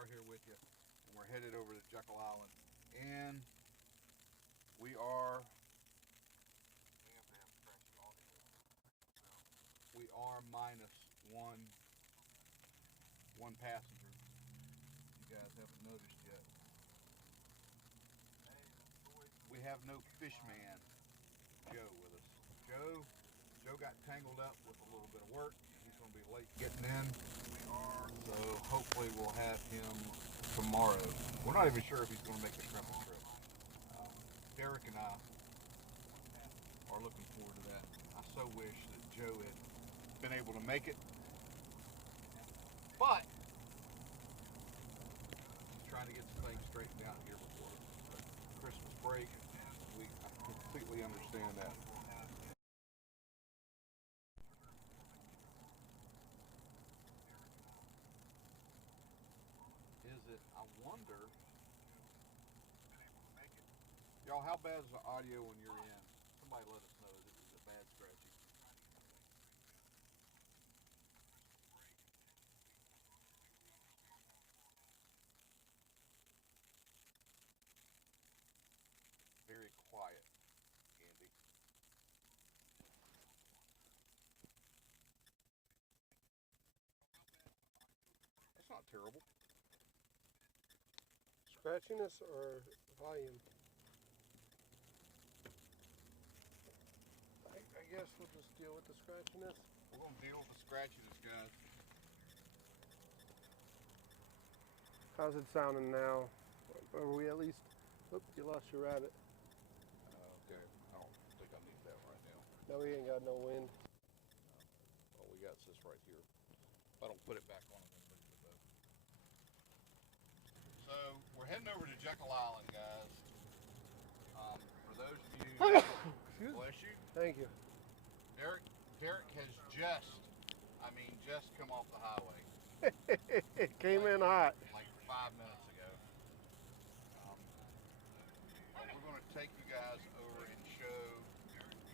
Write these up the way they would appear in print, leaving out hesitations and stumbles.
are here with you, and we're headed over to Jekyll Island, and we are minus one passenger. You guys haven't noticed yet. We have no fish man, Joe, with us. Joe got tangled up with a little bit of work. He's going to be late getting in. So hopefully we'll have him tomorrow. We're not even sure if he's going to make the shrimping trip. Derek and I are looking forward to that. I so wish that Joe had been able to make it. But he's trying to get some things straightened out here before Christmas break. I completely understand that. I wonder, y'all, how bad is the audio when you're in? Somebody let us know. This is a bad scratchy. Very quiet, Andy. That's not terrible. Scratchiness or volume? I guess we'll just deal with the scratchiness. We're going to deal with the scratchiness, guys. How's it sounding now? Are we at least... Oop, you lost your rabbit. Okay, I don't think I need that right now. No, we ain't got no wind. All we got is this right here. If I don't put it back on, I'm going to lose the boat. So, we're heading over to Jekyll Island, guys. For those of you... Bless you. Thank you. Derek has just come off the highway. It came in hot. Like 5 minutes ago. We're going to take you guys over and show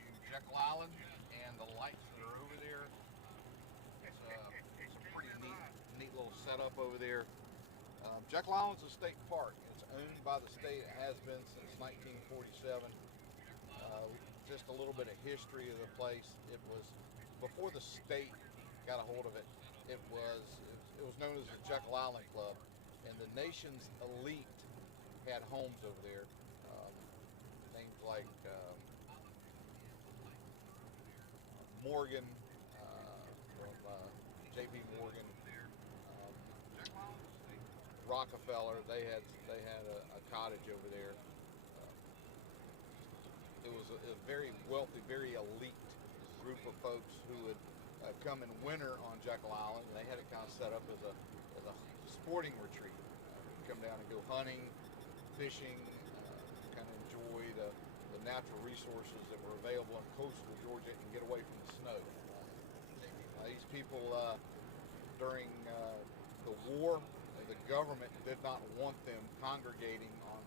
you Jekyll Island and the lights that are over there. It's a pretty neat little setup over there. Jekyll Island's a state park. It's owned by the state. It has been since 1947. Just a little bit of history of the place. It was before the state got a hold of it. It was known as the Jekyll Island Club, and the nation's elite had homes over there. Names like Morgan from J.P. Morgan, Rockefeller. They had a cottage over there. It was a very wealthy, very elite group of folks who would come in winter on Jekyll Island. And they had it kind of set up as a sporting retreat. Come down and go hunting, fishing, kind of enjoy the natural resources that were available in coastal Georgia and get away from the snow. These people, during the war, the government did not want them congregating on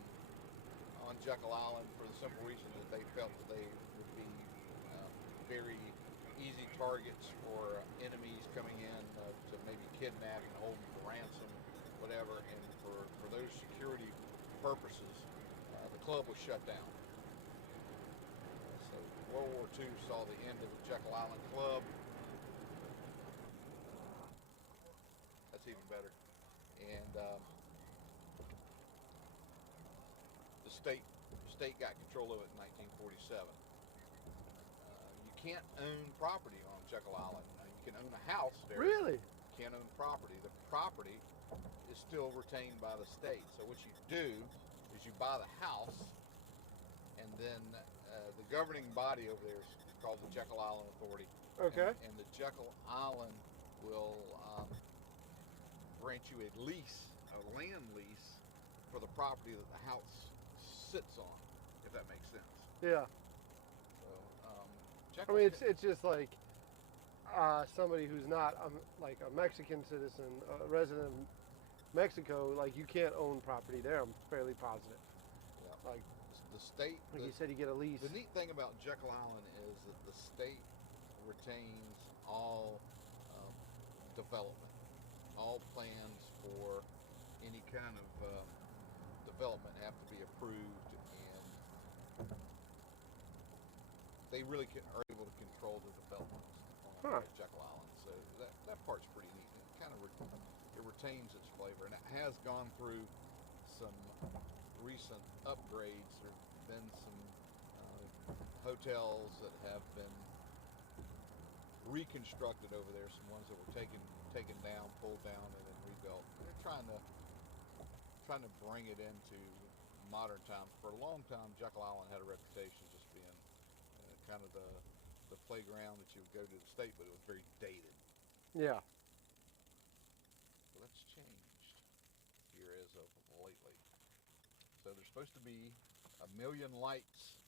Jekyll Island for the simple reason that they felt that they would be very easy targets for enemies coming in to maybe kidnap and hold them for ransom, whatever. And for those security purposes, the club was shut down. So World War II saw the end of the Jekyll Island Club. That's even better. And the state got control of it in 1947. You can't own property on Jekyll Island. You can own a house there. Really? You can't own property. The property is still retained by the state. So what you do is you buy the house, and then the governing body over there is called the Jekyll Island Authority. Okay. And the Jekyll Island will grant you a land lease for the property that the house sits on, if that makes sense. Yeah. So, I mean, it's just like somebody who's not like a Mexican citizen, a resident of Mexico. Like, you can't own property there. I'm fairly positive. Yeah. Like the state. Like you said, you get a lease. The neat thing about Jekyll Island is that the state retains all development, all plans for any kind of development have to be approved, and they really are able to control the development on Jekyll Island. So that part's pretty neat. It kind of it retains its flavor, and it has gone through some recent upgrades. There have been some hotels that have been reconstructed over there. Some ones that were taken down, pulled down, and then rebuilt. They're trying to bring it into modern times. For a long time, Jekyll Island had a reputation just being kind of the playground that you would go to the state, but it was very dated. Yeah. So that's changed here as of lately. So there's supposed to be 1 million lights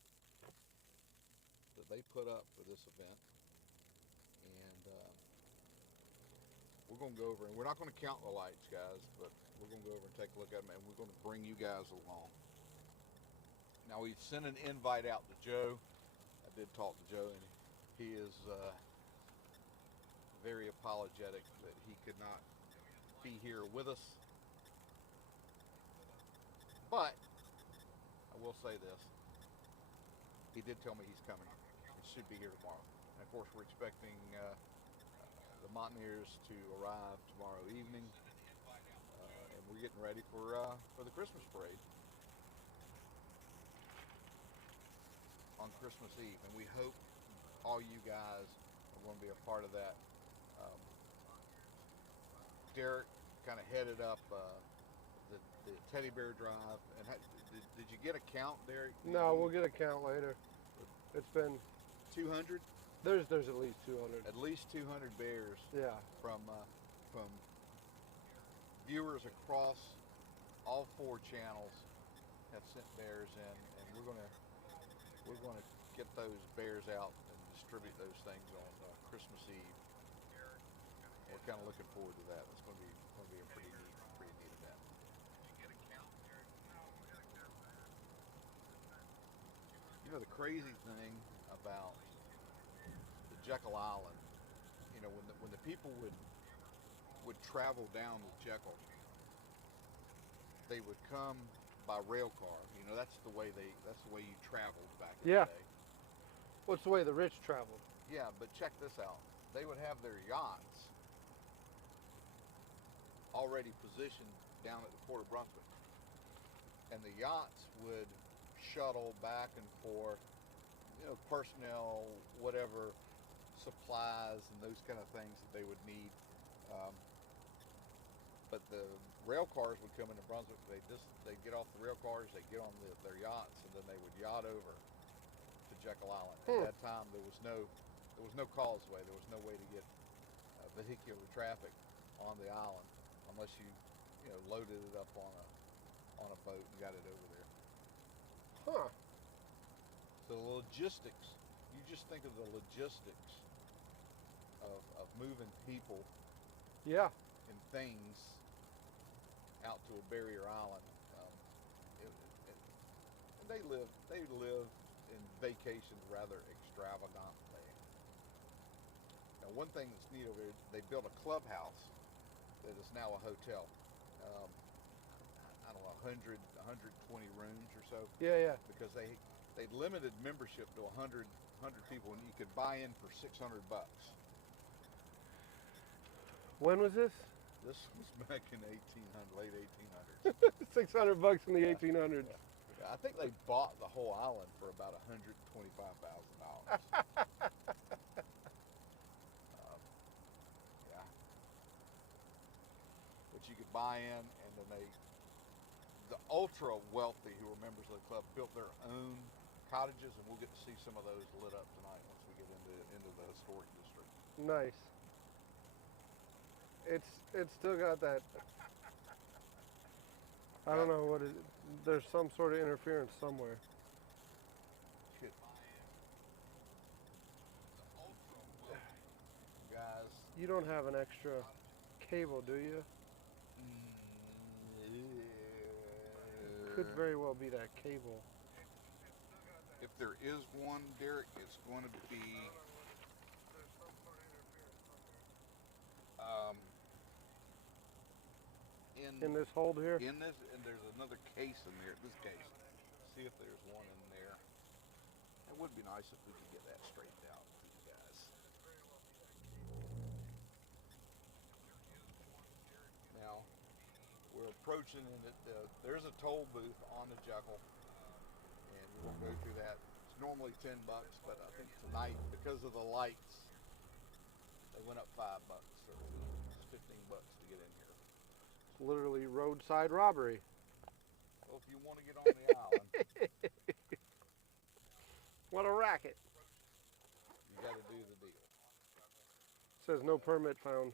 that they put up for this event, and we're going to go over, and we're not going to count the lights, guys, but we're going to go over and take a look at them, and we're going to bring you guys along. Now, we sent an invite out to Joe. I did talk to Joe, and he is very apologetic that he could not be here with us. But I will say this: he did tell me he's coming. He should be here tomorrow. And of course, we're expecting the Mountaineers to arrive tomorrow evening, and we're getting ready for the Christmas parade on Christmas Eve, and we hope all you guys are going to be a part of that. Derek kind of headed up the teddy bear drive, and did you get a count, Derek? No, we'll get a count later. It's been 200. There's at least 200. At least 200 bears. Yeah. From viewers across all 4 channels have sent bears in, and we're gonna get those bears out and distribute those things on Christmas Eve. We're kind of looking forward to that. It's going to be a pretty neat event. You know, the crazy thing about the Jekyll Island, you know, when the people would travel down to Jekyll, they would come by rail car. You know, that's the way you traveled back in the day. What's the way the rich traveled? Yeah, but check this out. They would have their yachts already positioned down at the Port of Brunswick, and the yachts would shuttle back and forth, you know, personnel, whatever, supplies, and those kind of things that they would need. But the rail cars would come into Brunswick. They'd get off the rail cars, they'd get on their yachts, and then they would yacht over to Jekyll Island. At that time, there was no causeway. There was no way to get vehicular traffic on the island unless you loaded it up on a boat and got it over there. Huh. So the logistics, you just think of the logistics of moving people and things out to a barrier island. And they live in vacations rather extravagantly. Now, one thing that's neat over here, they built a clubhouse that is now a hotel. I don't know, 120 rooms or so. Yeah. Because they limited membership to 100 people, and you could buy in for $600. When was this? This was back in late 1800s. $600 in the 1800s. Yeah, I think they bought the whole island for about $125,000. Yeah. But you could buy in, and then the ultra wealthy who were members of the club built their own cottages, and we'll get to see some of those lit up tonight once we get into the historic district. Nice. It's still got that. I don't know what it. There's some sort of interference somewhere. Guys, you don't have an extra cable, do you? Could very well be that cable. If there is one, Derek, it's going to be in this hold here? In this, and there's another case in there. This case. See if there's one in there. It would be nice if we could get that straightened out for you guys. Now we're approaching it. There's a toll booth on the Jekyll, and we'll go through that. It's normally $10, but I think tonight, because of the lights, they went up $5, so it's $15 to get in here. It's literally roadside robbery. Well, if you want to get on the island, What a racket. you got to do the deal. Says no permit found.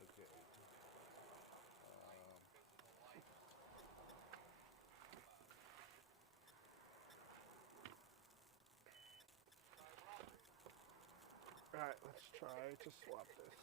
Okay. Alright, let's try to swap this.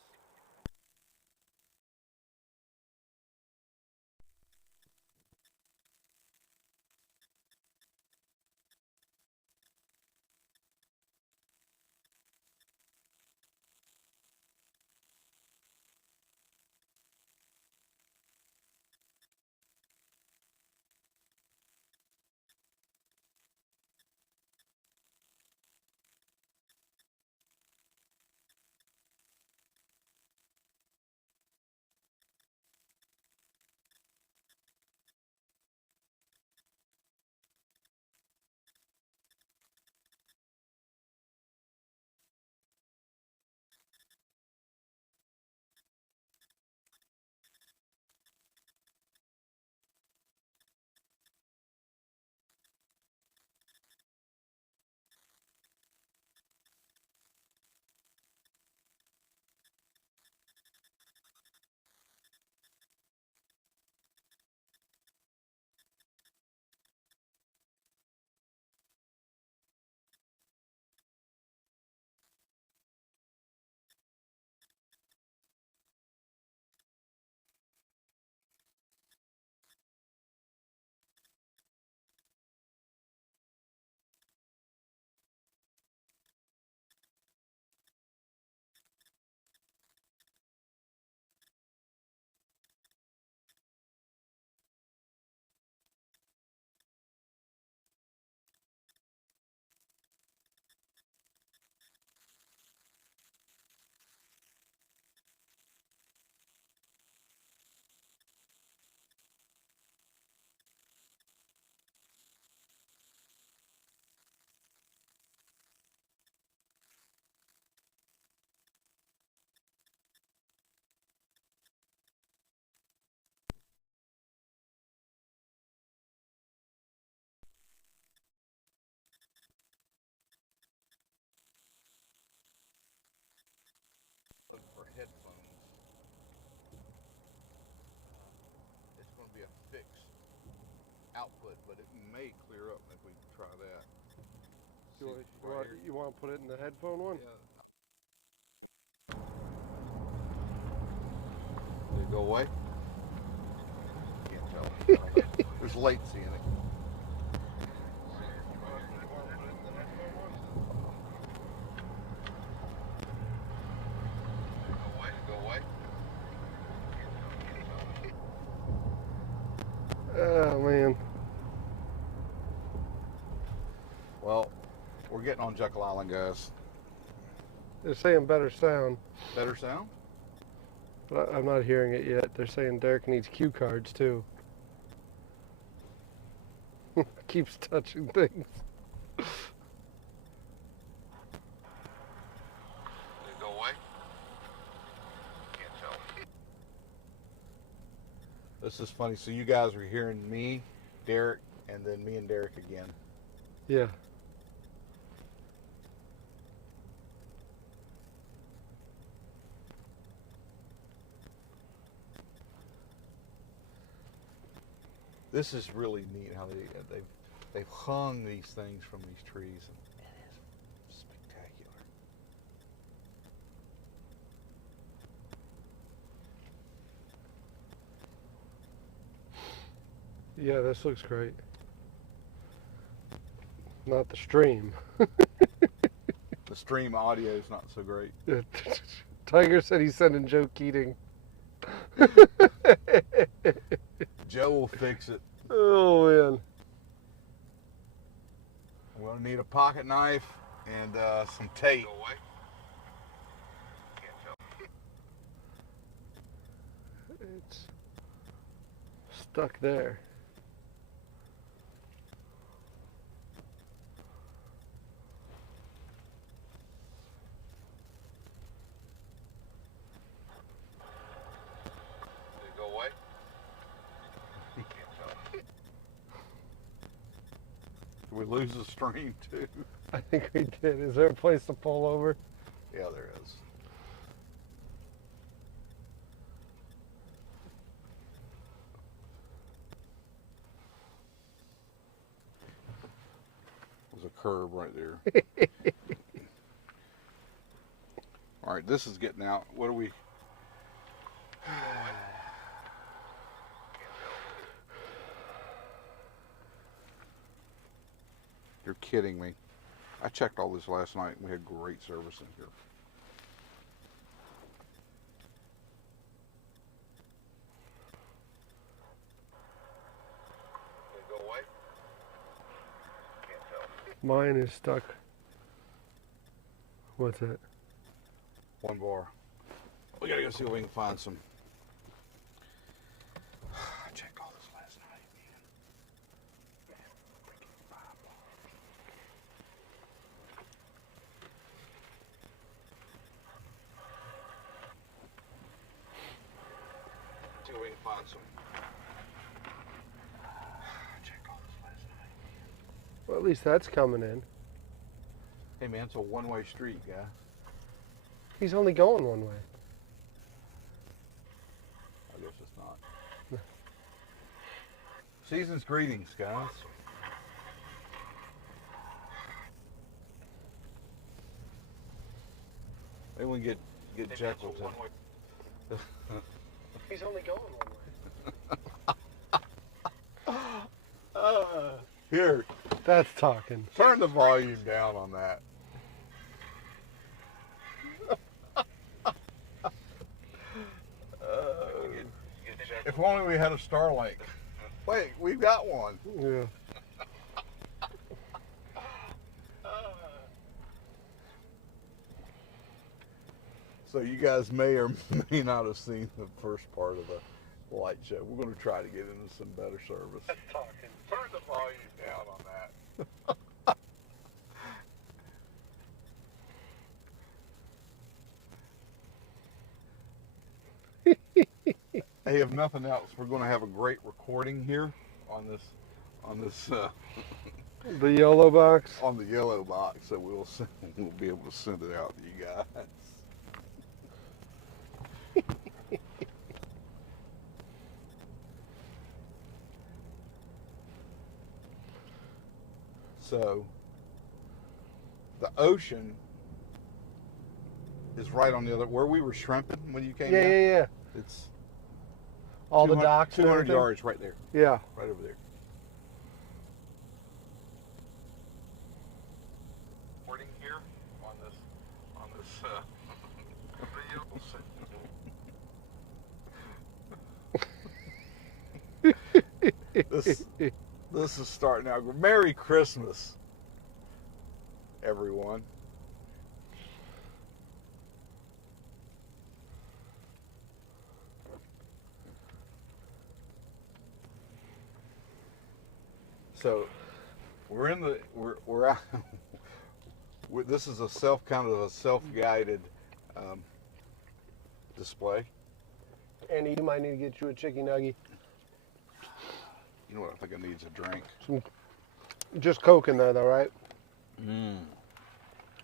For headphones, it's going to be a fixed output, but it may clear up if we try that. You want to put it in the headphone one? Yeah. Did it go away? Can't tell. There's latency in it. Oh man. Well, we're getting on Jekyll Island, guys. They're saying better sound, Better sound? but I'm not hearing it yet. They're saying Derek needs cue cards too. Keeps touching things. Did it go away? Can't tell. This is funny. So you guys are hearing me, Derek, and then me and Derek again. Yeah. This is really neat how they've hung these things from these trees, and it is spectacular. Yeah, this looks great. Not the stream. The stream audio is not so great. Tiger said he's sending Joe Keating. fix it. Oh man. We'll need a pocket knife and some tape. It's stuck there. Go away. Did we lose the stream too? I think we did. Is there a place to pull over? Yeah, there is. There's a curb right there. All right, this is getting out. What are we? You're kidding me. I checked all this last night and we had great service in here. Go away. Can't tell. Mine is stuck. What's that? One bar. We gotta go see if we can find some. I checked all this last night, man. Freaking 5 bars. See if we can find some. I checked all this last night. Well, at least that's coming in. Hey man, it's a one-way street, guy. He's only going one way. I guess it's not. Season's greetings, guys. Maybe we can get Jekyll to. He's only going one way. Here, That's talking. turn the volume down on that. If only we had a Starlink. Wait, we've got one. Yeah. So you guys may or may not have seen the first part of the light show. We're going to try to get into some better service. Turn the volume down on that. Hey, if nothing else, we're going to have a great recording here on this The yellow box. on the yellow box, so we'll be able to send it out to you guys. So the ocean is right on the other where we were shrimping when you came Yeah, down. yeah. It's All the 200 docks. and 200 everything? yards right there, Yeah. right over there. Recording here on this this is starting out. Merry Christmas, everyone. So we're in the we're out. This is a kind of a self-guided display. Andy, you might need to get you a chicken nugget. You know what I think it needs a drink. Just Coke in there, though, right? Mm.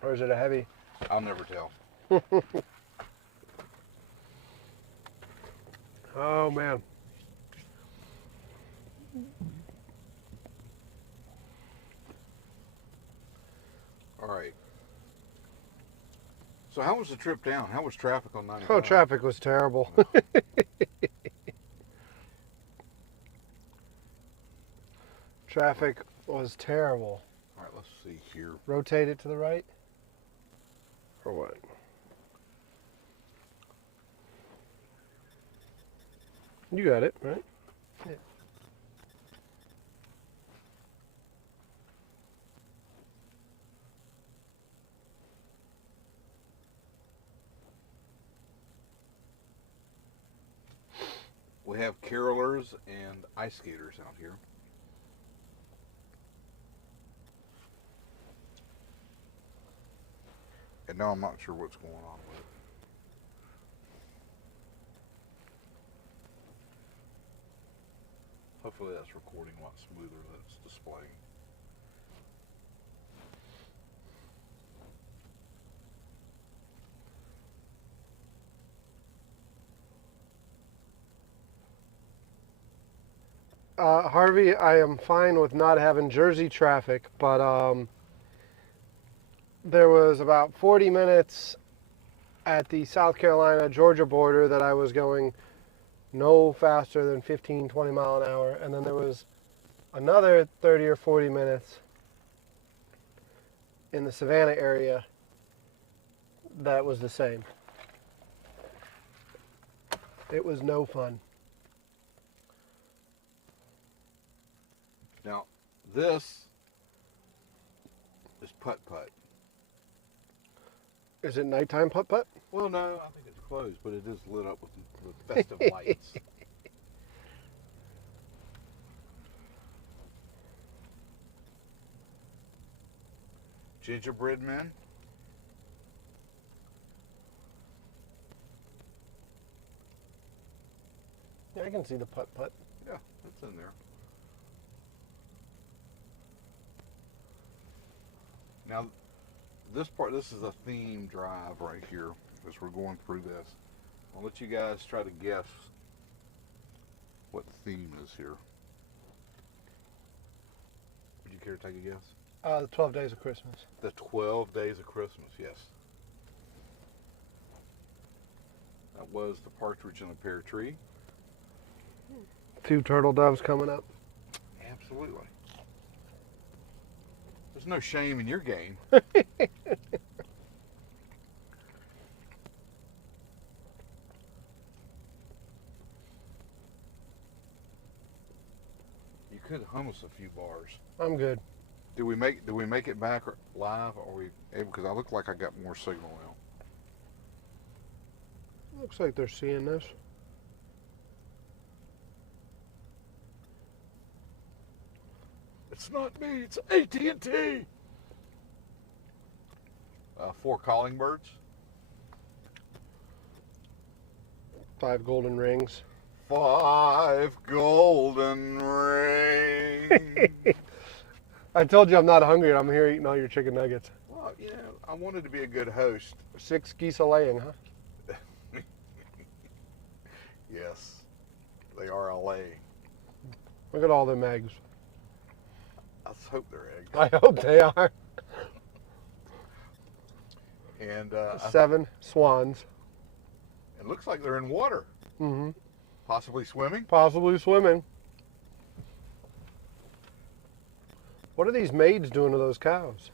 Or is it a heavy? I'll never tell. Oh man. All right. So how was the trip down? How was traffic on 95? Oh, traffic was terrible. Traffic was terrible. All right, let's see here. Rotate it to the right. Or what? You got it, right? Yeah. We have carolers and ice skaters out here. And now I'm not sure what's going on with it. Hopefully that's recording a lot smoother than it's displaying. Harvey, I am fine with not having Jersey traffic, but there was about 40 minutes at the South Carolina-Georgia border that I was going no faster than 15, 20 mile an hour, and then there was another 30 or 40 minutes in the Savannah area that was the same. It was no fun. Now, this is putt-putt. Is it nighttime putt-putt? Well, no, I think it's closed, but it is lit up with festive lights. Gingerbread men. Yeah, I can see the putt-putt. Yeah, it's in there. Now, this is a theme drive right here as we're going through this. I'll let you guys try to guess what the theme is here. Would you care to take a guess? The 12 Days of Christmas. The 12 Days of Christmas, yes. That was the partridge in the pear tree. 2 turtle doves coming up. Absolutely. There's no shame in your game. You could hum us a few bars. I'm good. Did we make it back live? Or are we able? Because I look like I got more signal now. Looks like they're seeing this. It's not me. It's AT&T. 4 calling birds. 5 golden rings. 5 golden rings. I told you I'm not hungry and I'm here eating all your chicken nuggets. Well, yeah, I wanted to be a good host. 6 geese a laying, huh? Yes, they are a laying. Look at all them eggs. Let's hope they're eggs. I hope they are. And 7 swans. it looks like they're in water. Mm-hmm. Possibly swimming. Possibly swimming. What are these maids doing to those cows?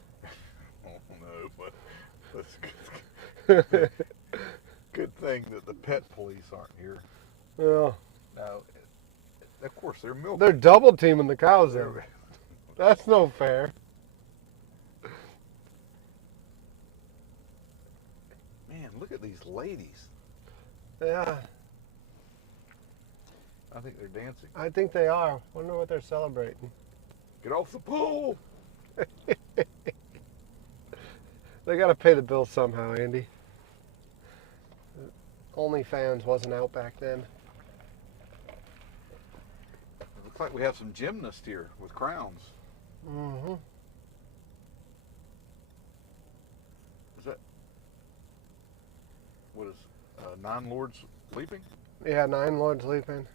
Oh no, but that's good. Good thing that the pet police aren't here. Yeah. No, of course they're milking. They're double teaming the cows there. That's no fair. Man, look at these ladies. Yeah. I think they're dancing. I think they are. Wonder what they're celebrating. Get off the pool. They got to pay the bills somehow, Andy. OnlyFans wasn't out back then. It looks like we have some gymnasts here with crowns. Mm-hmm. Is that what is 9 lords leaping? Yeah, 9 lords leaping.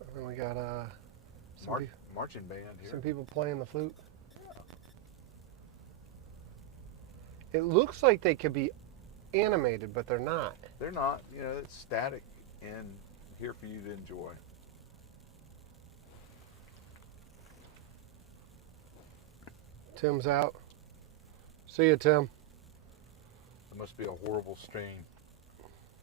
And then we got Marching band here. some people playing the flute. It looks like they could be animated, but they're not. They're not. You know, it's static and here for you to enjoy. Tim's out. See you, Tim. It must be a horrible stream.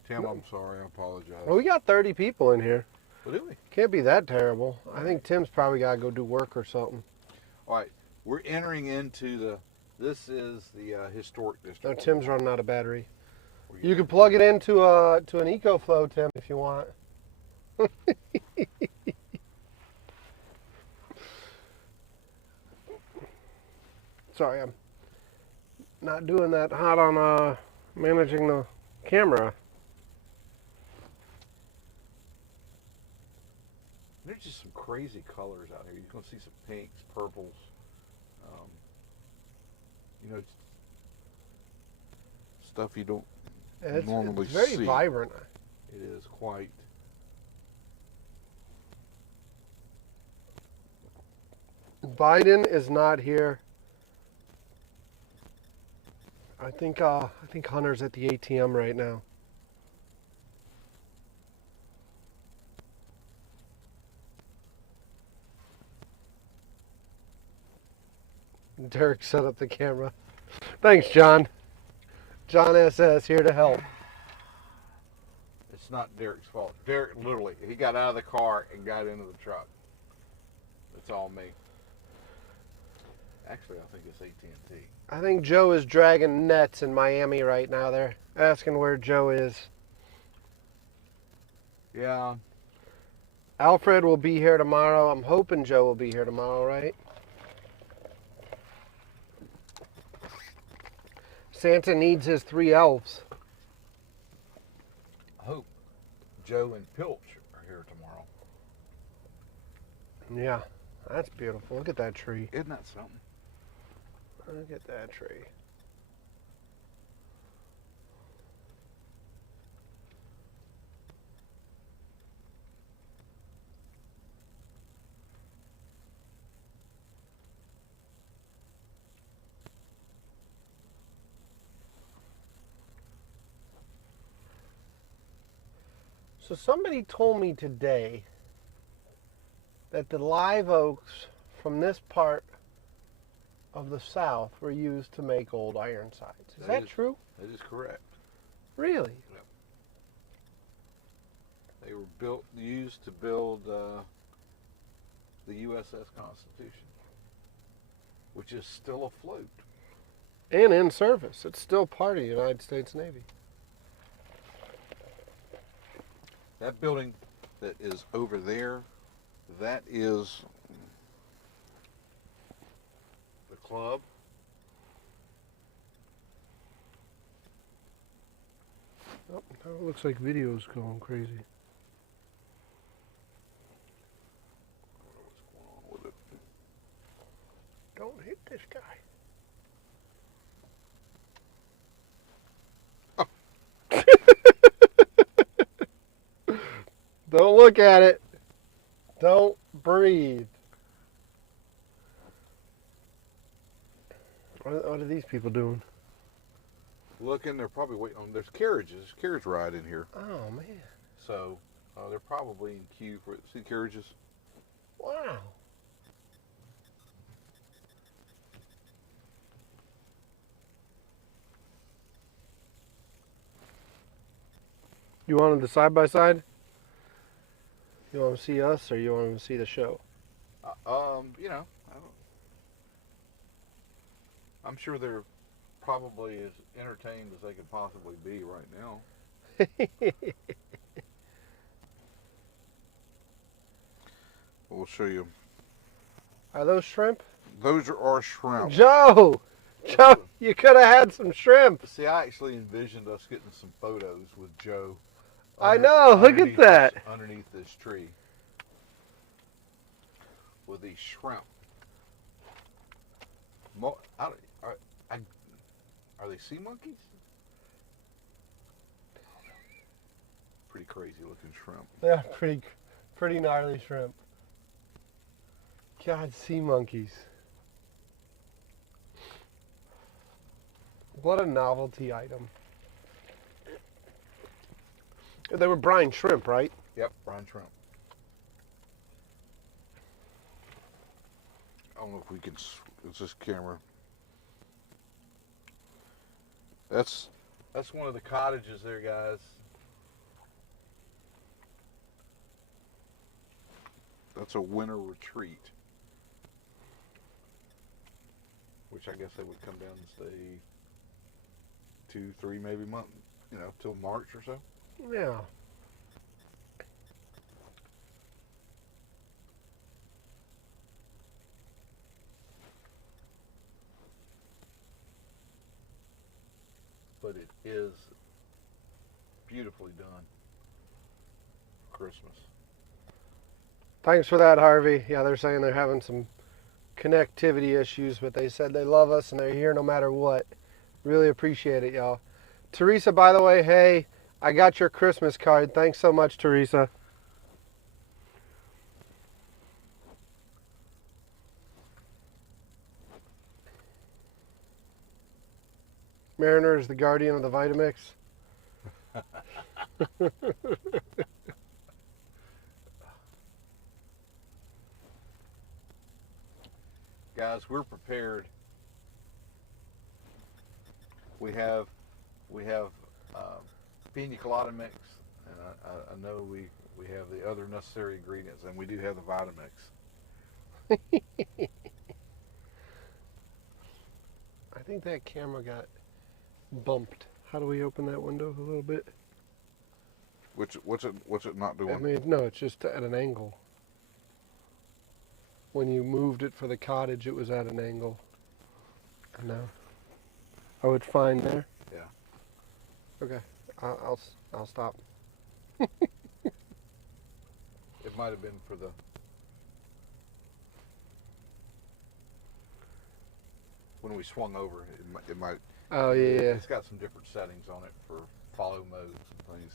Tim, No. I'm sorry. I apologize. Well, we got 30 people in here. Really? Can't be that terrible. I think Tim's probably got to go do work or something. All right. We're entering into this is the historic No, district. Tim's running out of battery. We're You getting- can plug it into to an EcoFlow, Tim, if you want. Sorry, I'm not doing that hot on managing the camera. There's just some crazy colors out here. You're going to see some pinks, purples. You know, stuff you don't normally It's very see. vibrant. It is quite. Biden is not here. I think Hunter's at the ATM right now. Derek set up the camera. Thanks, John. John SS here to help. It's not Derek's fault. Derek literally, he got out of the car and got into the truck. It's all me. Actually, I think it's AT&T. I think Joe is dragging nets in Miami right now. They're asking where Joe is. Yeah. Alfred will be here tomorrow. I'm hoping Joe will be here tomorrow, right? Santa needs his 3 elves. I hope Joe and Pilch are here tomorrow. Yeah, that's beautiful. Look at that tree. Isn't that something? Look at that tree. So somebody told me today that the live oaks from this part of the South were used to make old iron sights. Is that true? That is correct. Really? Yep. They were used to build the USS Constitution, which is still afloat. And in service. It's still part of the United States Navy. That building that is over there, that is the club. Oh, now it looks like video's going crazy. What's going on with it? Don't hit this guy. Don't look at it. Don't breathe. What are these people doing? Looking, they're probably waiting on. There's carriages, carriage ride in here. Oh, man. So they're probably in queue for see carriages. Wow. You want them to side by side? You want to see us, or you want them to see the show? You know, I'm sure they're probably as entertained as they could possibly be right now. We'll show you. Are those shrimp? Those are our shrimp. Joe! Joe, you could have had some shrimp. See, I actually envisioned us getting some photos with Joe. I know, look at that. Underneath this tree. With these shrimp. Are they sea monkeys? Pretty crazy looking shrimp. Yeah, pretty gnarly shrimp. God, sea monkeys. What a novelty item. They were brine shrimp, right? Yep, brine shrimp. I don't know if we can. It's this camera. That's one of the cottages there, guys. That's a winter retreat, which I guess they would come down and stay 2, 3, maybe months, till March or so. Yeah. but it is beautifully done for Christmas. Thanks for that, Harvey. Yeah, they're saying they're having some connectivity issues, but they said they love us and they're here no matter what. Really appreciate it, y'all. Teresa, by the way, hey, I got your Christmas card. Thanks so much, Teresa. Mariner is the guardian of the Vitamix. Guys, we're prepared. We have pina colada mix, and I know we have the other necessary ingredients, and we do have the Vitamix. I think that camera got bumped. How do we open that window a little bit? What's it not doing? I mean, no, it's just at an angle. When you moved it for the cottage, it was at an angle. No. Oh, it's fine there? Yeah. Okay. I'll stop. It might have been for the... When we swung over, it might... Oh, yeah, yeah. It's got some different settings on it for follow modes and things.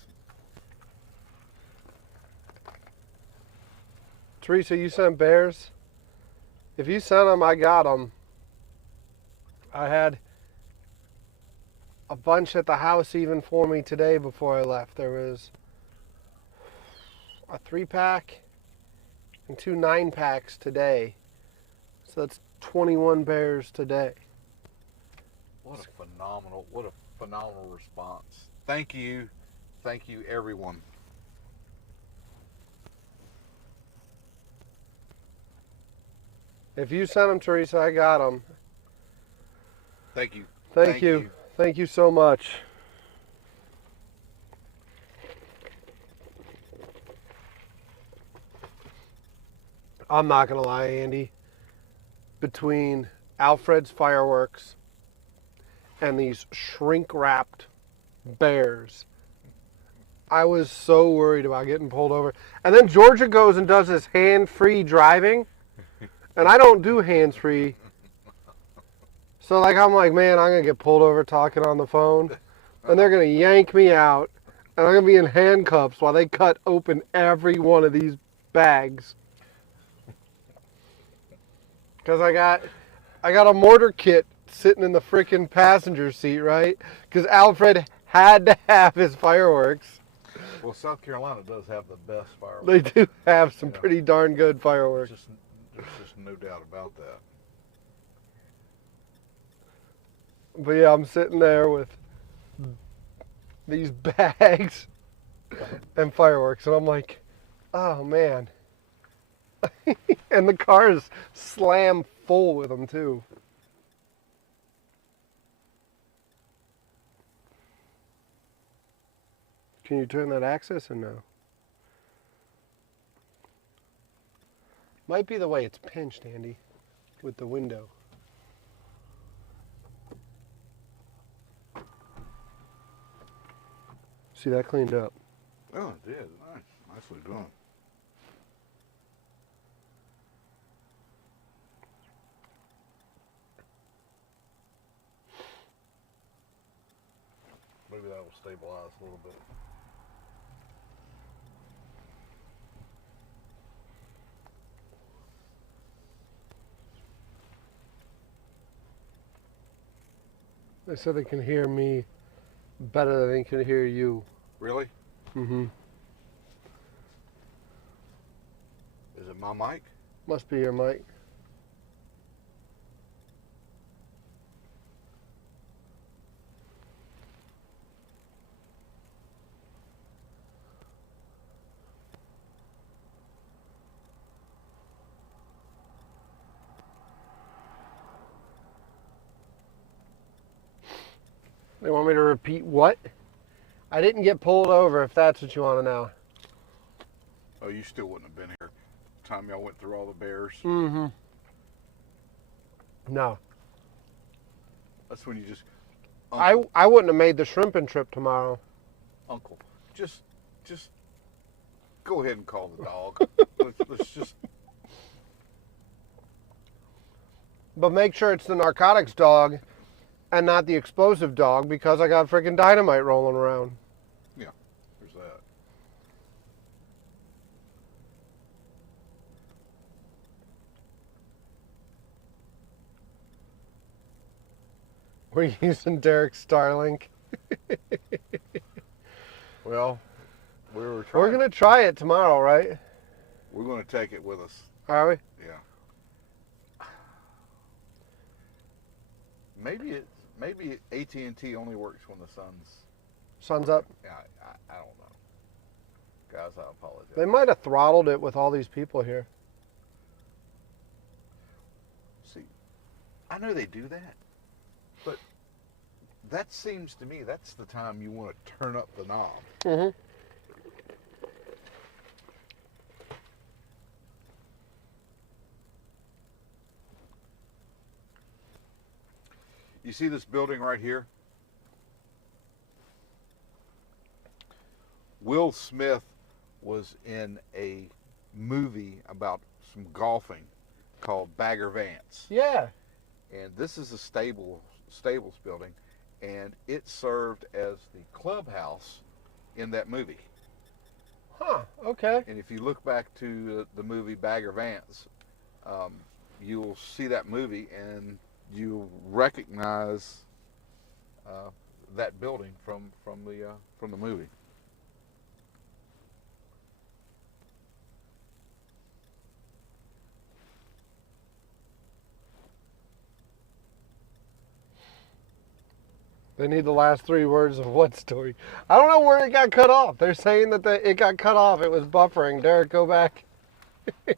Teresa, you sent bears? If you sent them, I got them. I had a bunch at the house even for me today before I left. There was a 3-pack and 2 9-packs today. So that's 21 bears today. What a phenomenal response. Thank you everyone. If you sent them, Teresa, I got them. Thank you. Thank you. Thank you so much. I'm not going to lie, Andy. Between Alfred's fireworks and these shrink-wrapped bears, I was so worried about getting pulled over. And then Georgia goes and does this hand-free driving, and I don't do hands-free. So I'm like, man, I'm going to get pulled over talking on the phone, and they're going to yank me out, and I'm going to be in handcuffs while they cut open every one of these bags. Because I got a mortar kit sitting in the frickin' passenger seat, right? Because Alfred had to have his fireworks. Well, South Carolina does have the best fireworks. They do have some pretty darn good fireworks. There's just no doubt about that. But yeah, I'm sitting there with these bags and fireworks, and I'm like, oh man. And the car is slam full with them too. Can you turn that access or no? Might be the way it's pinched, Andy, with the window. See, that cleaned up. Oh, it did. Nice. Nicely done. Maybe that will stabilize a little bit. They said they can hear me better than they can hear you. Really? Mm-hmm. Is it my mic? Must be your mic. They want me to repeat what? I didn't get pulled over, if that's what you want to know. Oh, you still wouldn't have been here the time y'all went through all the bears. Mm-hmm. No. That's when you just I wouldn't have made the shrimping trip tomorrow. Uncle, just go ahead and call the dog. let's just. But make sure it's the narcotics dog and not the explosive dog, because I got freaking dynamite rolling around. Yeah, there's that. We're using Derek's Starlink. Well, we're trying. We're gonna try it tomorrow, right? We're gonna take it with us. Are we? Yeah. Maybe AT&T only works when the sun's up. Yeah, I don't know. Guys, I apologize. They might have throttled it with all these people here. See, I know they do that, but that seems to me that's the time you want to turn up the knob. Mm-hmm. You see this building right here? Will Smith was in a movie about some golfing called Bagger Vance. Yeah. And this is a stables building, and it served as the clubhouse in that movie. Huh. Okay. And if you look back to the movie Bagger Vance, you'll see that movie and you recognize that building from the movie. They need the last 3 words of what story? I don't know where it got cut off. They're saying that it got cut off. It was buffering. Derek, go back. We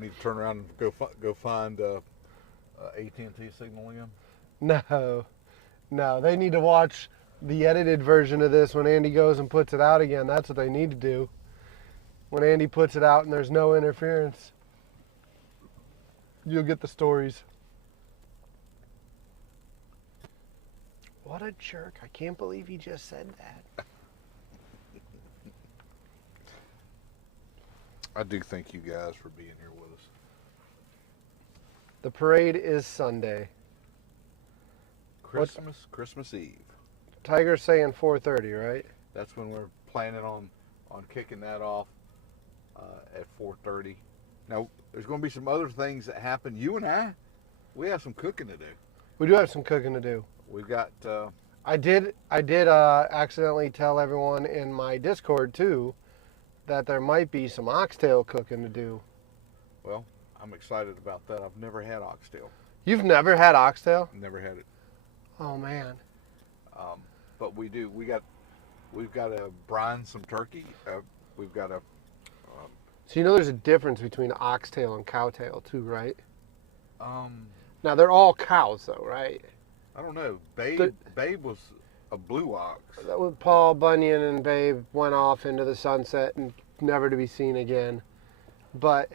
need to turn around and go find AT&T signal again. No. They need to watch the edited version of this when Andy goes and puts it out again. That's what they need to do. When Andy puts it out and there's no interference, you'll get the stories. What a jerk. I can't believe he just said that. I do thank you guys for being here with us. The parade is Sunday. Christmas Eve. Tiger's saying 4:30, right? That's when we're planning on kicking that off at 4:30. Now, there's going to be some other things that happen. You and we have some cooking to do. We do have some cooking to do. We've got. I did accidentally tell everyone in my Discord too that there might be some oxtail cooking to do. Well, I'm excited about that. I've never had oxtail. You've never had oxtail? Never had it. Oh man. But we do. We've got to brine some turkey. We've got to. So you know there's a difference between oxtail and cowtail too, right? Now they're all cows though, right? I don't know. Babe was a blue ox. That was Paul Bunyan and Babe went off into the sunset and never to be seen again. But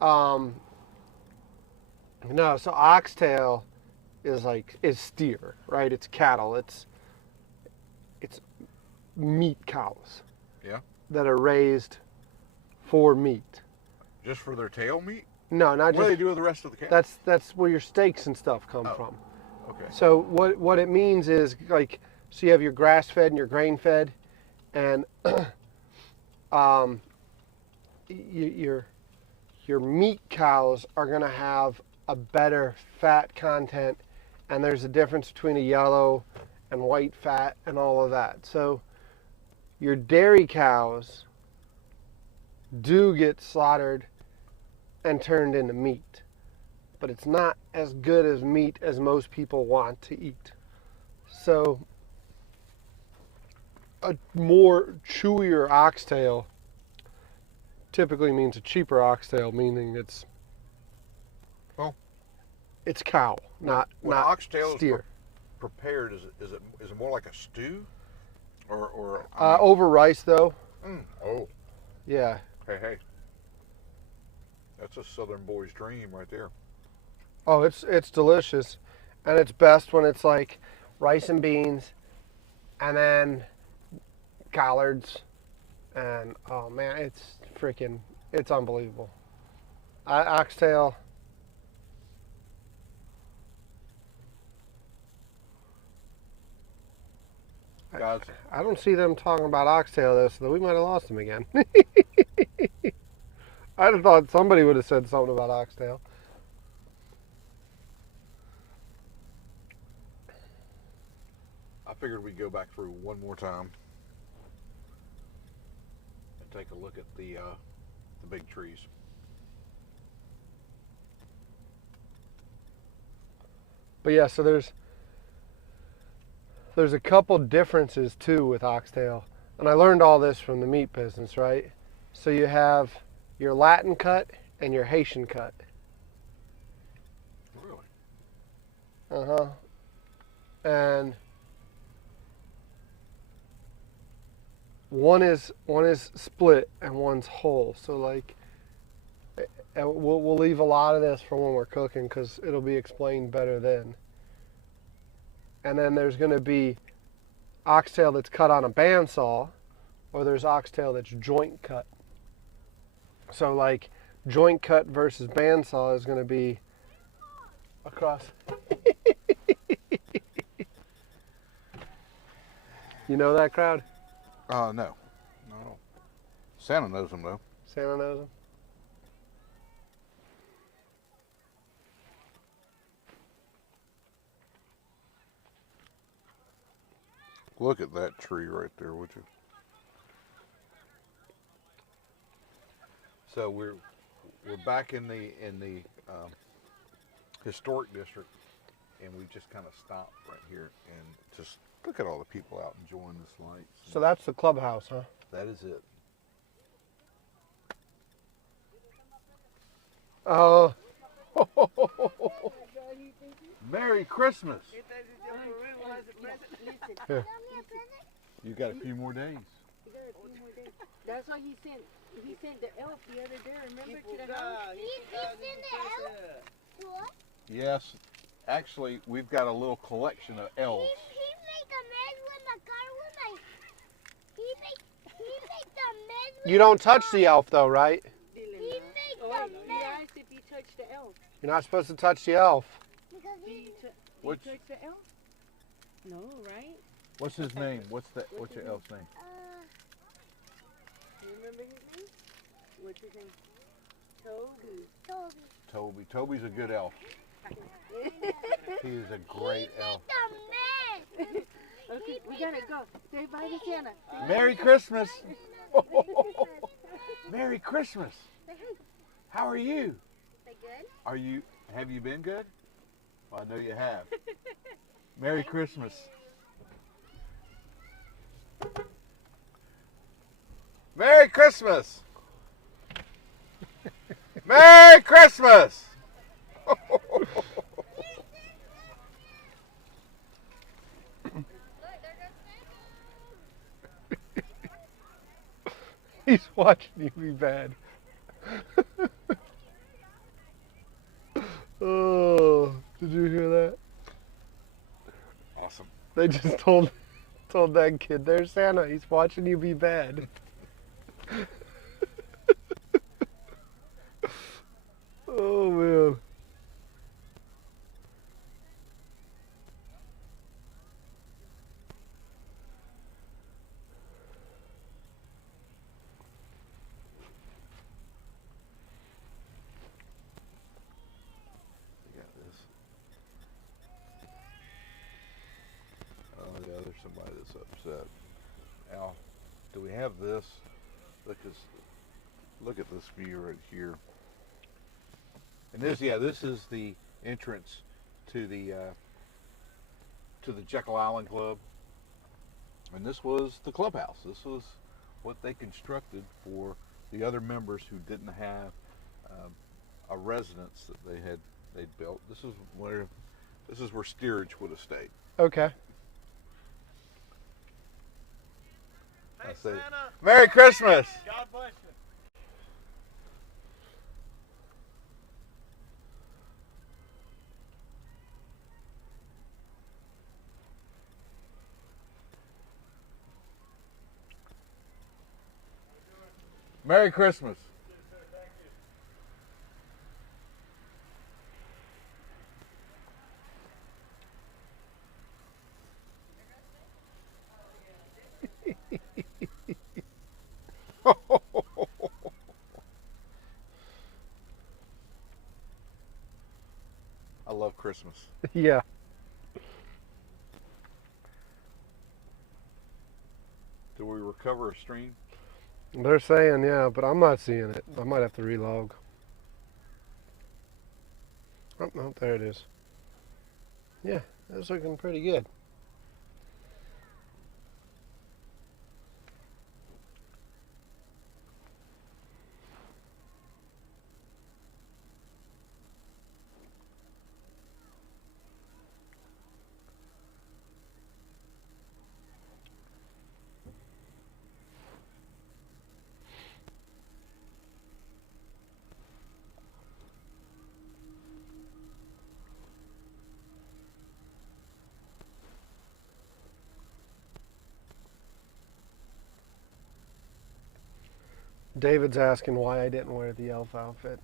no, so oxtail is steer, right? It's cattle. It's meat cows. Yeah. That are raised for meat. Just for their tail meat? No, not just. What do they do with the rest of the cow? That's where your steaks and stuff come from. Okay. So what it means is so you have your grass fed and your grain fed, and your meat cows are going to have a better fat content, and there's a difference between a yellow and white fat and all of that. So your dairy cows do get slaughtered and turned into meat, but it's not as good as meat as most people want to eat. So a more chewier oxtail typically means a cheaper oxtail, meaning it's cow, not oxtail steer. Is prepared, is it more like a stew, or over rice though? Oh, yeah. Hey, that's a Southern boy's dream right there. Oh, it's delicious, and it's best when it's like rice and beans, and then collards, and oh man, it's unbelievable. Oxtail. Guys, I don't see them talking about oxtail though, so we might have lost them again. I'd have thought somebody would have said something about oxtail. I figured we'd go back through one more time and take a look at the big trees. But yeah, so there's a couple differences too with oxtail, and I learned all this from the meat business, right? So you have your Latin cut and your Haitian cut. Really? Uh-huh. And one is split and one's whole. So like, and we'll leave a lot of this for when we're cooking because it'll be explained better then. And then there's going to be oxtail that's cut on a bandsaw, or there's oxtail that's joint cut. So like joint cut versus bandsaw is going to be across. You know that crowd? No. No. Santa knows them though. Santa knows them. Look at that tree right there, would you? So we're back in the historic district, and we just kind of stopped right here and just look at all the people out enjoying this lights. So that's the clubhouse, huh? That is it. Oh. Merry Christmas! Here. You got a few more days. That's why he sent the elf the other day, remember, to the house? He sent the elf to us? Yes, actually, we've got a little collection of elves. He made the mess with the car with my... He made the mess with You don't the touch car. the elf though, right? He made Oh, the he mess. asked if he touched the elf. You're not supposed to touch the elf. Because Did he... you Which- touch the elf? No, right? What's his name? What's your elf's name? You remember his name? What's his name? Toby. Toby. Toby's a good elf. He is a great elf. The mess. Okay, we gotta go. Say bye to Santa. Merry Christmas! Merry Christmas! How are you? Good? Have you been good? Well, I know you have. Merry Christmas. Merry Christmas! Merry Christmas! He's watching you be bad. Oh, did you hear that? Awesome. They just told that kid, there's Santa, he's watching you be bad. Oh man. You got this. Oh yeah, there's somebody that's upset. Al, do we have this? Look at this view right here. And this is the entrance to the Jekyll Island Club. And this was the clubhouse. This was what they constructed for the other members who didn't have a residence that they'd built. This is where steerage would have stayed. Okay. I say, Merry Christmas! God bless you. Merry Christmas. I love Christmas. Yeah. Do we recover a stream? They're saying, yeah, but I'm not seeing it. I might have to relog. Oh, no, there it is. Yeah, that's looking pretty good. David's asking why I didn't wear the elf outfit.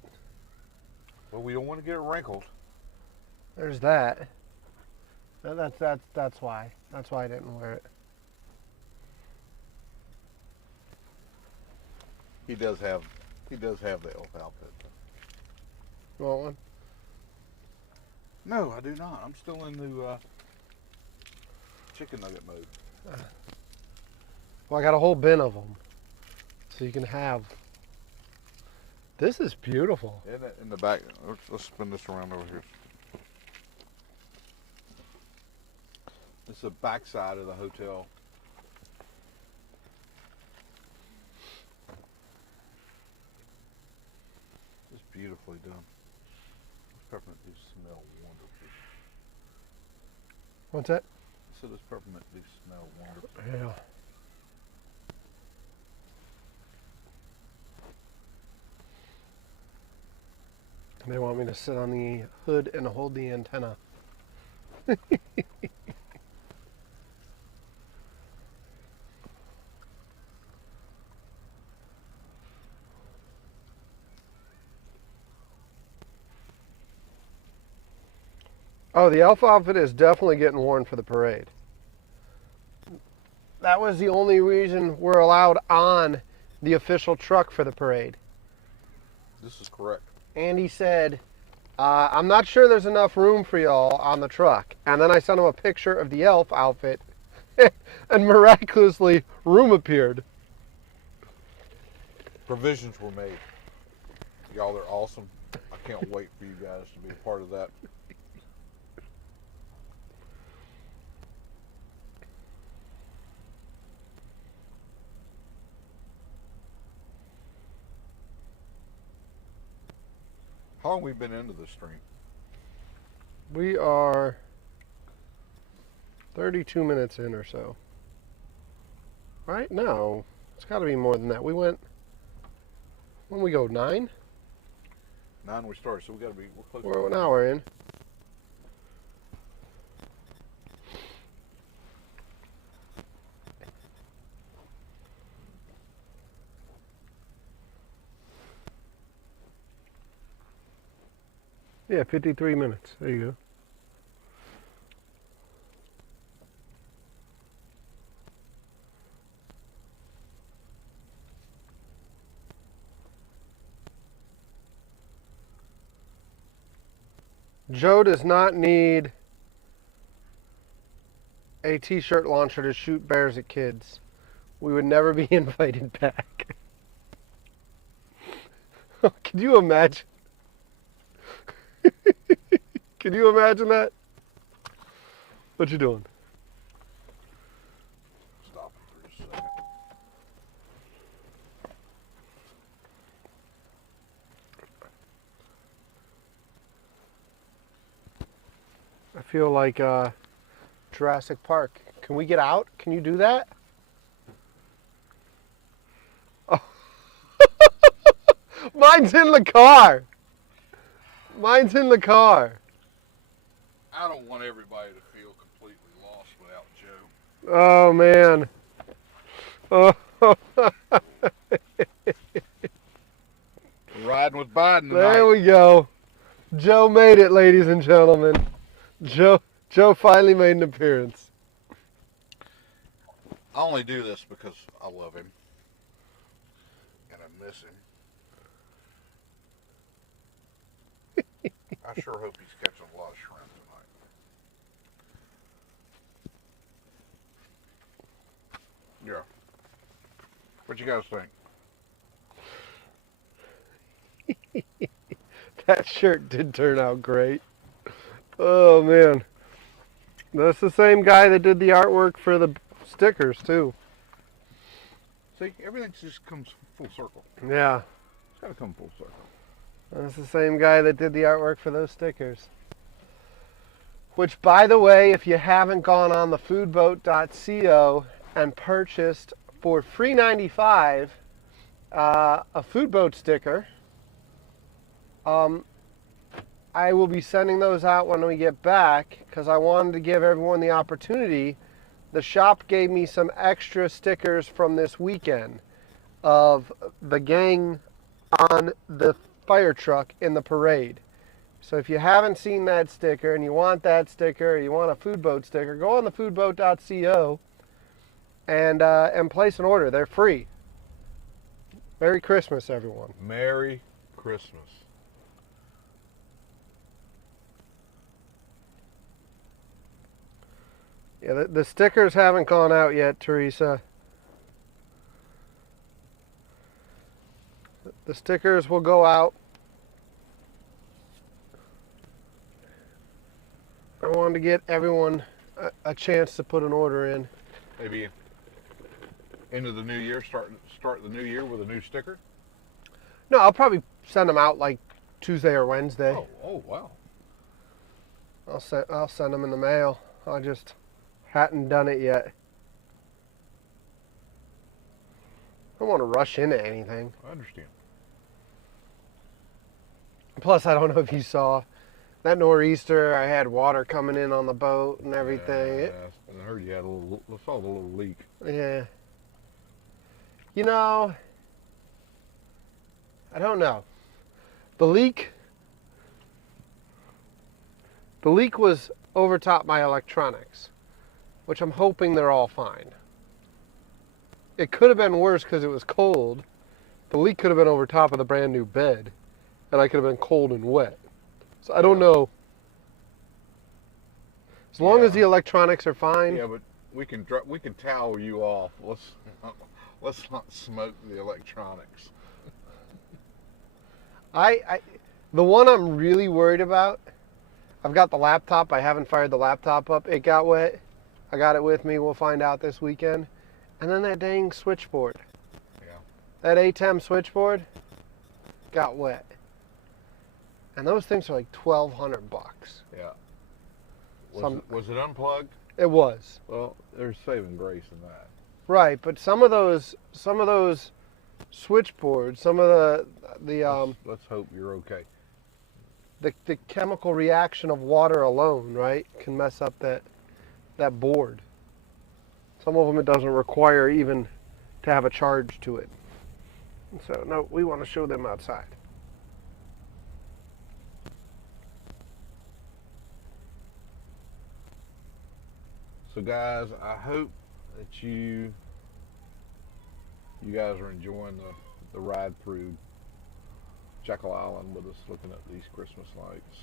Well, we don't want to get it wrinkled. There's that. That's why. That's why I didn't wear it. He does have the elf outfit. You want one? No, I do not. I'm still in the chicken nugget mode. Well, I got a whole bin of them, so you can have. This is beautiful. Isn't it in the back? Let's spin this around over here. This is the back side of the hotel. It's beautifully done. This peppermint do smell wonderful. What's that? So this peppermint do smell wonderful. Yeah. They want me to sit on the hood and hold the antenna. Oh, the elf outfit is definitely getting worn for the parade. That was the only reason we're allowed on the official truck for the parade. This is correct. Andy said, I'm not sure there's enough room for y'all on the truck. And then I sent him a picture of the elf outfit, and miraculously, room appeared. Provisions were made. Y'all are awesome. I can't wait for you guys to be a part of that. How long have we been into this stream? We are 32 minutes in or so. Right? No. It's got to be more than that. We went, when we go, 9? 9 we started, so we got to be, we're close. We're an hour in. Yeah, 53 minutes. There you go. Joe does not need a t-shirt launcher to shoot bears at kids. We would never be invited back. Can you imagine? Can you imagine that? What you doing? Stop it for a second. I feel like Jurassic Park. Can we get out? Can you do that? Oh. Mine's in the car. Mine's in the car. I don't want everybody to feel completely lost without Joe. Oh, man. Oh. Biden tonight. There we go. Joe made it, ladies and gentlemen. Joe finally made an appearance. I only do this because I love him. And I miss him. I sure hope he's catching a lot of shrimp tonight. Yeah. What you guys think? That shirt did turn out great. Oh, man. That's the same guy that did the artwork for the stickers, too. See, everything just comes full circle. Yeah. It's got to come full circle. That's the same guy that did the artwork for those stickers. Which, by the way, if you haven't gone on the foodboat.co and purchased for $3.95 a food boat sticker, I will be sending those out when we get back because I wanted to give everyone the opportunity. The shop gave me some extra stickers from this weekend of the gang on the fire truck in the parade. So if you haven't seen that sticker and you want that sticker, or you want a food boat sticker, go on the foodboat.co and place an order. They're free. Merry Christmas, everyone. Merry Christmas. Yeah, the stickers haven't gone out yet, Teresa. The stickers will go out. I wanted to get everyone a chance to put an order in. Maybe into the new year, start the new year with a new sticker? No, I'll probably send them out like Tuesday or Wednesday. Oh wow. I'll send them in the mail. I just hadn't done it yet. I don't want to rush into anything. I understand. Plus, I don't know if you saw that nor'easter. I had water coming in on the boat and everything. Yeah, I heard you had saw the little leak. Yeah. You know, I don't know. The leak was over top my electronics, which I'm hoping they're all fine. It could have been worse because it was cold. The leak could have been over top of the brand new bed, and I could have been cold and wet. So I don't know. As long as the electronics are fine. Yeah, but we can towel you off. Let's not smoke the electronics. The one I'm really worried about, I've got the laptop. I haven't fired the laptop up. It got wet. I got it with me. We'll find out this weekend. And then that dang switchboard. Yeah. That ATEM switchboard got wet. And those things are like $1,200. Yeah. Was it unplugged? It was. Well, there's saving grace in that. Right, but some of those switchboards, some of the let's hope you're okay. the chemical reaction of water alone, right, can mess up that board. Some of them it doesn't require even to have a charge to it. So no, we want to show them outside. So guys, I hope that you guys are enjoying the ride through Jekyll Island with us, looking at these Christmas lights.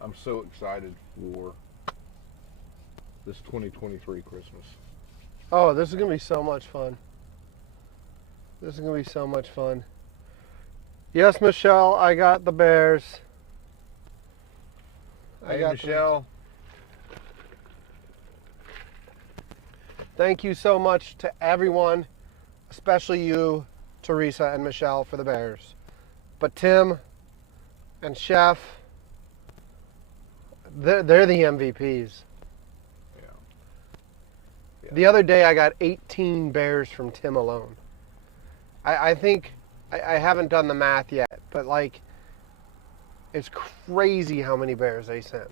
I'm so excited for this 2023 Christmas. Oh, this is going to be so much fun. This is going to be so much fun. Yes, Michelle, I got the bears. Hey, Michelle. Thank you so much to everyone, especially you, Teresa and Michelle, for the bears. But Tim and Chef, they're the MVPs. Yeah. The other day I got 18 bears from Tim alone. I think, I haven't done the math yet, but like, it's crazy how many bears they sent.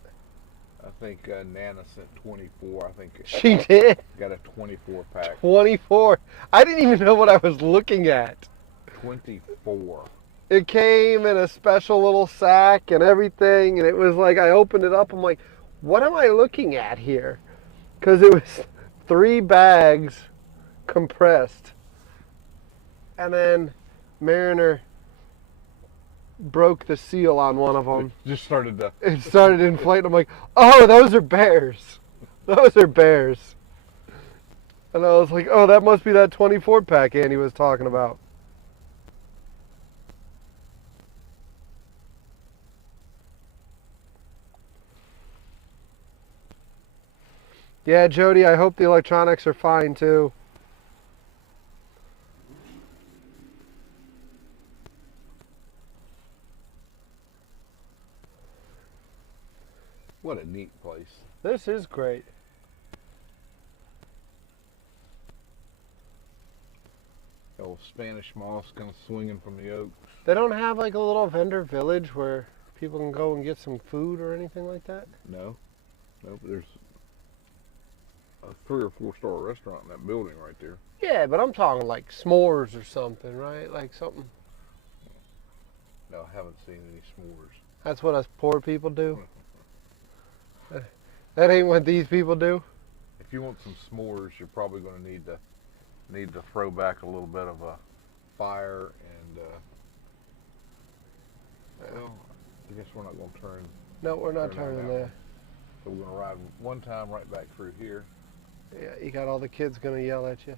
I think Nana sent 24. I think She did? got a 24 pack. 24. I didn't even know what I was looking at. 24. It came in a special little sack and everything, and it was like I opened it up. I'm like, what am I looking at here? Because it was 3 bags compressed, and then Mariner broke the seal on one of them. It just started to. It started inflating. I'm like, oh, those are bears. Those are bears. And I was like, oh, that must be that 24 pack Andy was talking about. Yeah, Jody, I hope the electronics are fine too. What a neat place. This is great. Old Spanish moss kind of swinging from the oaks. They don't have like a little vendor village where people can go and get some food or anything like that? No, but there's a 3 or 4 star restaurant in that building right there. Yeah, but I'm talking like s'mores or something, right? Like something. No, I haven't seen any s'mores. That's what us poor people do. That ain't what these people do. If you want some s'mores, you're probably going to need to throw back a little bit of a fire and. Well, I guess we're not going to turn. No, we're not turn turning that there. So we're going to ride one time right back through here. Yeah, you got all the kids gonna yell at you.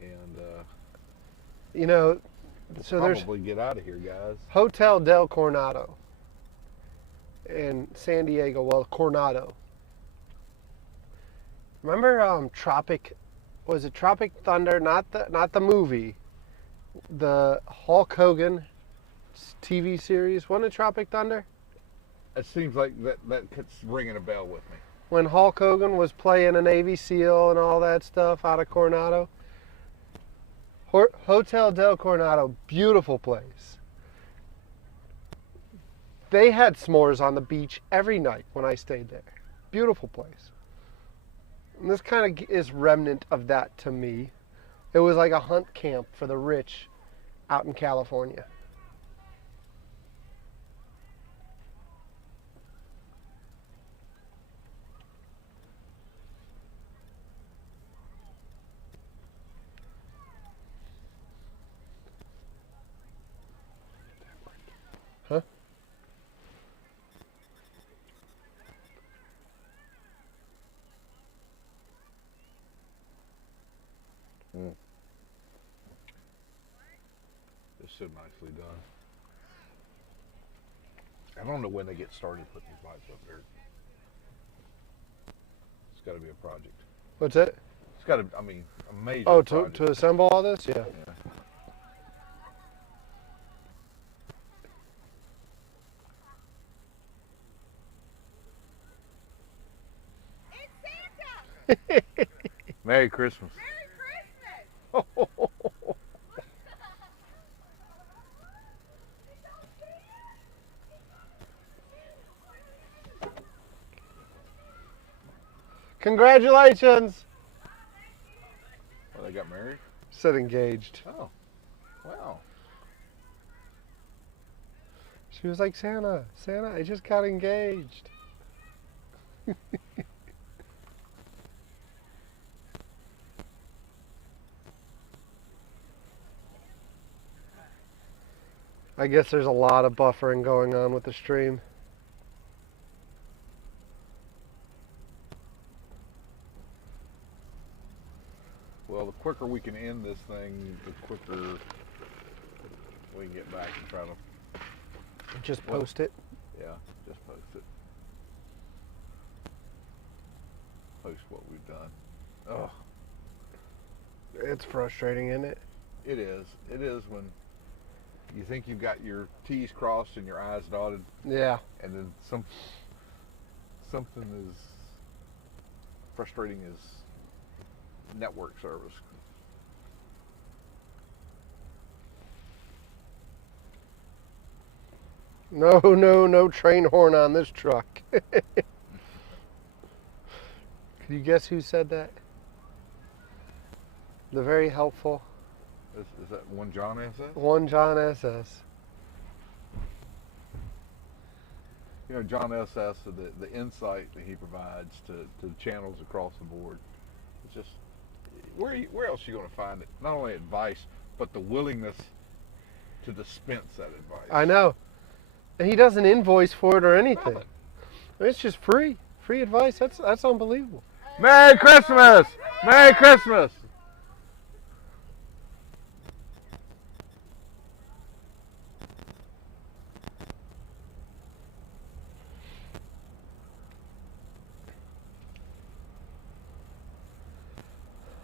And You know, we'll so there's probably get out of here, guys. Hotel Del Coronado in San Diego. Well, Coronado. Remember Tropic? Was it Tropic Thunder? Not the movie. The Hulk Hogan TV series. Wasn't it Tropic Thunder? It seems like that's ringing a bell with me. When Hulk Hogan was playing a Navy SEAL and all that stuff out of Coronado. Hotel Del Coronado, beautiful place. They had s'mores on the beach every night when I stayed there. Beautiful place. And this kind of is remnant of that to me. It was like a hunt camp for the rich out in California. Huh? It's so nicely done. I don't know when they get started putting these lights up there. It's got to be a project. What's that? It's got to, I mean, a major Oh, project. to assemble all this? Yeah. Yeah. Merry Christmas. Merry Christmas! Congratulations! Oh, they got married? Said engaged. Oh, wow. She was like, Santa, I just got engaged. I guess there's a lot of buffering going on with the stream. Well, the quicker we can end this thing, the quicker we can get back and try to, Just post it. yeah, just post it. Post what we've done. Oh, It's frustrating, isn't it? it is. It is when you think you've got your T's crossed and your I's dotted, Yeah. and then something as frustrating as network service. No train horn on this truck. Can you guess who said that? The very helpful Is that one John SS? one John SS. You know, John SS, the insight that he provides to the channels across the board, it's just, where else are you going to find it? Not only advice, but the willingness to dispense that advice. I know. And he doesn't invoice for it or anything. Nothing. It's just free. Free advice. That's unbelievable. Merry Christmas! Merry Christmas!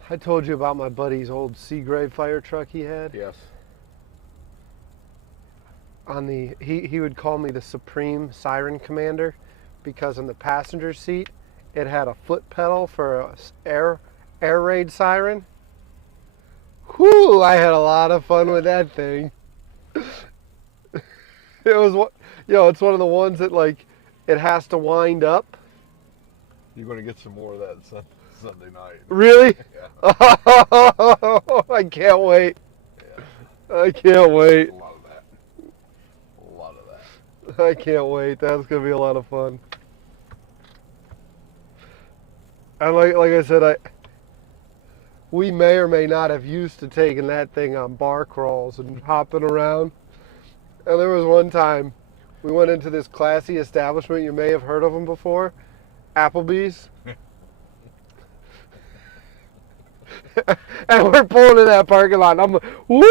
I told you about my buddy's old Seagrave fire truck he had. Yes. He would call me the Supreme Siren Commander because in the passenger seat it had a foot pedal for a air raid siren. Whew, I had a lot of fun with that thing. It was it's one of the ones that like it has to wind up. You're going to get some more of that Sunday night. Really? Yeah. I can't wait. Yeah. I can't wait. A lot of that. A lot of that. I can't wait. That's gonna be a lot of fun. And like I said, we may or may not have used to taking that thing on bar crawls and hopping around. And there was one time we went into this classy establishment. You may have heard of them before, Applebee's. And we're pulling in that parking lot, and I'm like, woo!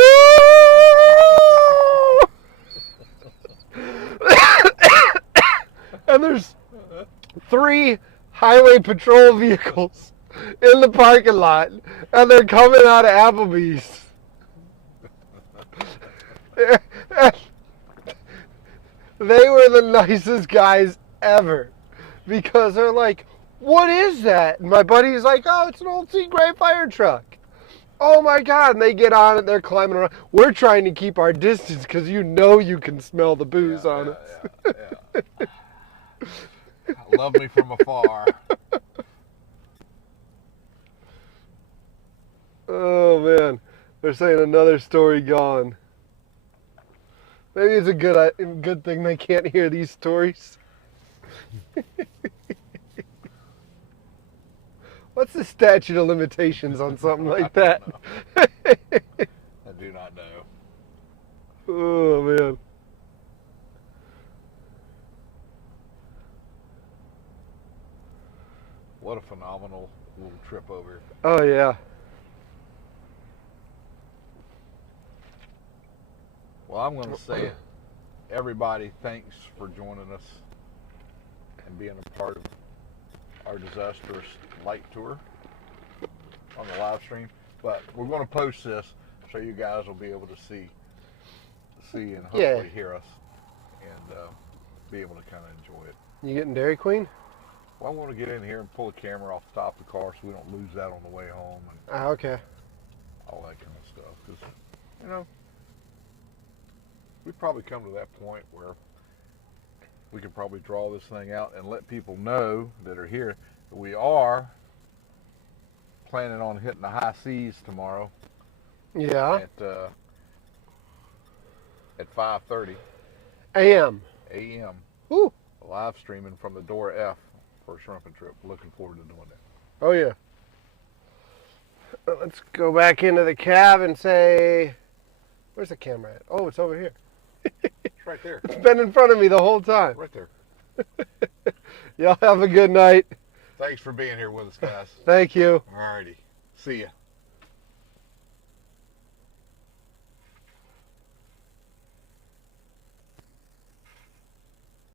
And there's 3 highway patrol vehicles in the parking lot, and they're coming out of Applebee's. They were the nicest guys ever, because they're like, what is that? And my buddy's like, oh, it's an old Seagrave fire truck. Oh my God. And they get on it, they're climbing around. We're trying to keep our distance because you can smell the booze on us. Yeah. Love me from afar. Oh man. They're saying another story gone. Maybe it's a good thing they can't hear these stories. What's the statute of limitations on something like that? I do not know. Oh, man. What a phenomenal little trip over. Oh, yeah. Well, I'm going to say it. Everybody, thanks for joining us and being a part of our disastrous light tour on the live stream. But we're going to post this so you guys will be able to see and hopefully hear us and be able to kind of enjoy it. You getting Dairy Queen? Well, I want to get in here and pull a camera off the top of the car so we don't lose that on the way home and Okay. all that kind of stuff. Because, we've probably come to that point where we can probably draw this thing out and let people know that are here that we are planning on hitting the high seas tomorrow. Yeah. At 5:30 AM. a.m. Ooh. live streaming from the Door F for a shrimping trip. Looking forward to doing that. Oh, yeah. Let's go back into the cab and say, where's the camera at? Oh, it's over here. It's right there. It's been in front of me the whole time. Right there. Y'all have a good night. Thanks for being here with us, guys. Thank you. Alrighty. See ya.